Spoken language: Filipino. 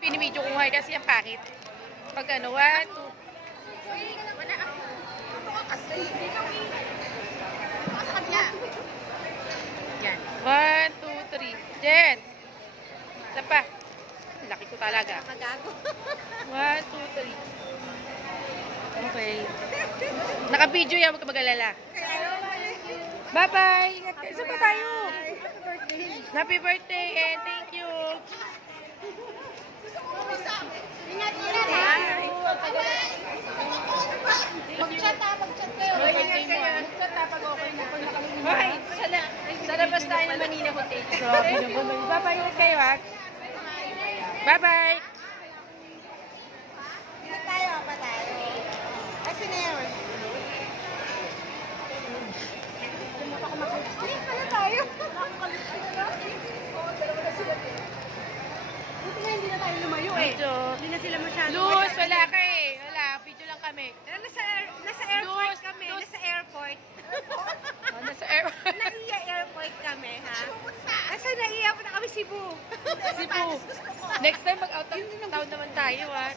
Pinimidyo ko nga kasi ang pangit. Pag ano, 1, 2. Wala ako. Ito ka kasi. Sa kabila. Yan. 1, 2, 3. Jen! Isa pa. Laki ko talaga. Magago. 1, 2, 3. Okay. Naka-video yan, huwag ka mag-alala. Bye-bye! Ingat ka. Isa pa tayo. Happy birthday and thank you. Ingat, ha? Mag-chat ha, mag-chat kayo. Ingat kayo. Mag-chat ha, pag okay na. Bye! Sa labas tayo ng Manila Hotel. Grabe naman. Bye-bye. Ingat kayo, ha? Bye-bye! Ingat tayo, pa tayo. Ay, sino yun? Ay, pala tayo. Buti nga hindi na tayo lumayo eh. Video. Hindi na sila masyado. Luz, wala ka eh. Wala. Video lang kami. Nasa airport kami. Nasa airport. Oh, nasa airport. Naiya airport kami, ha? Nasa naiya po na kami Cebu. Cebu. Next time mag-out of town naman tayo, ha?